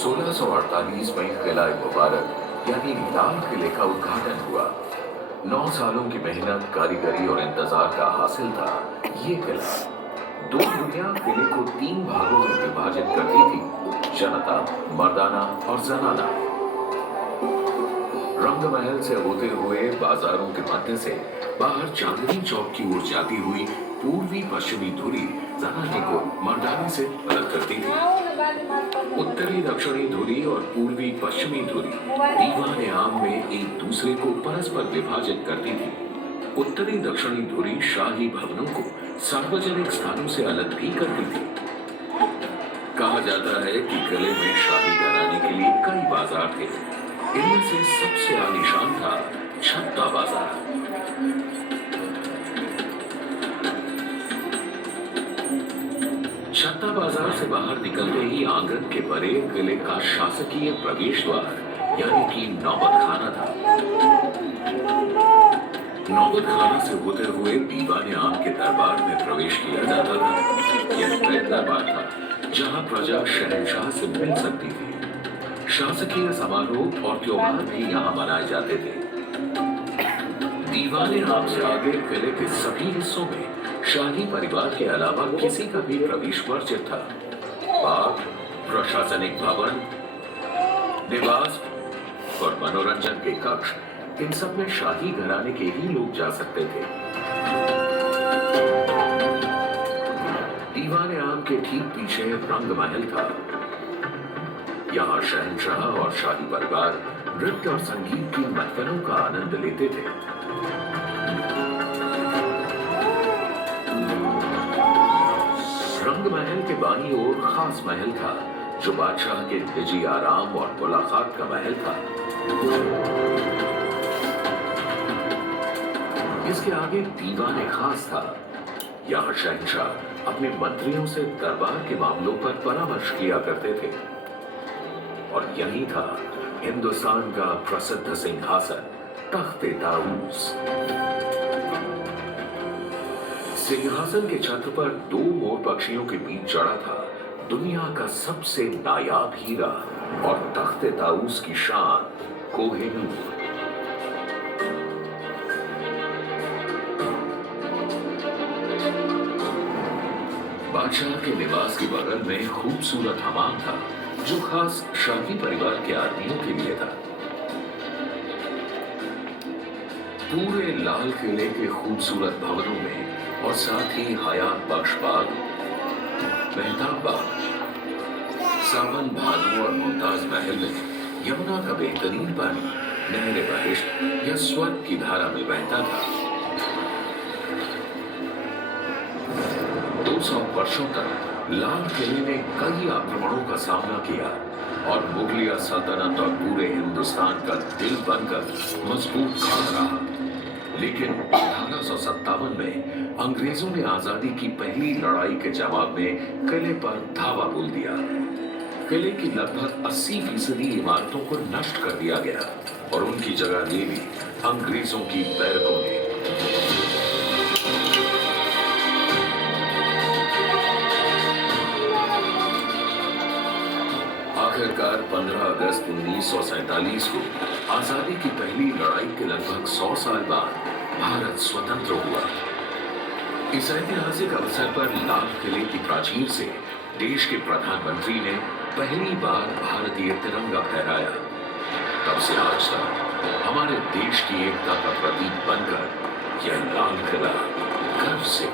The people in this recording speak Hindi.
1648 में किला मुबारक यानी लाल किले का उद्घाटन हुआ। 9 सालों की मेहनत, कारीगरी और इंतजार का हासिल था ये किला। दो दुनिया किले को 3 भागों में विभाजित करती थी, जनता, मर्दाना और जनाना। रंग महल से होते हुए बाजारों के मध्य से बाहर चांदनी चौक की ओर जाती हुई पूर्वी पश्चिमी धुरी जनाने को मर्दाने से अलग करती थी। उत्तरी दक्षिणी धुरी और पूर्वी पश्चिमी धुरी दीवान आम में एक दूसरे को परस्पर विभाजित करती थी। उत्तरी दक्षिणी धुरी शाही भवनों को सार्वजनिक स्थानों से अलग भी करती थी। कहा जाता है कि किले में शाही घराने के लिए कई बाजार थे। इनमें से सबसे आलीशान था छत्ता बाजार। छत्ता बाजार से बाहर निकलते ही आंगन के परे किले का शासकीय प्रवेश द्वार यानी कि नौबत खाना था। नौबत खाना से होते हुए दीवान आम के दरबार में प्रवेश किया जाता था। यह तय दरबार था जहां प्रजा शहंशाह से मिल सकती थी। शासकीय समारोह और त्योहार भी यहाँ मनाए जाते थे। दीवान आम से आगे किले के सभी हिस्सों में शाही परिवार के अलावा किसी का भी प्रवेश वर्जित था। बाग, प्रशासनिक भवन, निवास और मनोरंजन के कक्ष, इन सब में शाही घराने के ही लोग जा सकते थे। दीवान आम के ठीक पीछे रंग महल था। यहाँ शहंशाह और शाही परिवार नृत्य और संगीत की महफिलों का आनंद लेते थे। रंग महल के बाईं ओर खास महल था जो बादशाह के निजी आराम और मुलाकात का महल था। इसके आगे दीवान खास था। यहाँ शहंशाह अपने मंत्रियों से दरबार के मामलों पर परामर्श किया करते थे। और यही था हिंदुस्तान का प्रसिद्ध सिंहासन तख्त-ए-ताऊस। सिंहासन के छत्र पर 2 मोर पक्षियों के बीच जड़ा था दुनिया का सबसे नायाब हीरा और तख्त-ए-ताऊस की शान कोहिनूर। बादशाह के निवास के बगल में खूबसूरत हमाम था जो खास शाही परिवार के आदमियों के लिए था। पूरे लाल किले के खूबसूरत भवनों में और साथ ही हयात बख्श बाग, मेहताब बाग, सावन भादु और मुमताज महल में यमुना का बेहतरीन पानी नहर बहिश्त या स्वर्ग की धारा में बहता था। 200 वर्षों तक लाल किले ने कई आक्रमणों का सामना किया और मुगलिया सल्तनत और पूरे हिंदुस्तान का दिल बनकर मजबूत खड़ा रहा। लेकिन 1857 में अंग्रेजों ने आजादी की पहली लड़ाई के जवाब में किले पर धावा बोल दिया। किले की लगभग 80% इमारतों को नष्ट कर दिया गया और उनकी जगह ले ली अंग्रेजों की बैरकों ने। आखिरकार 15 अगस्त 1947 को आजादी की पहली लड़ाई के लगभग 100 साल बाद भारत स्वतंत्र हुआ। इस ऐतिहासिक अवसर पर लाल किले की प्राचीर से देश के प्रधानमंत्री ने पहली बार भारतीय तिरंगा फहराया। तब से आज तक हमारे देश की एकता का प्रतीक बनकर यह लाल किला गर्व से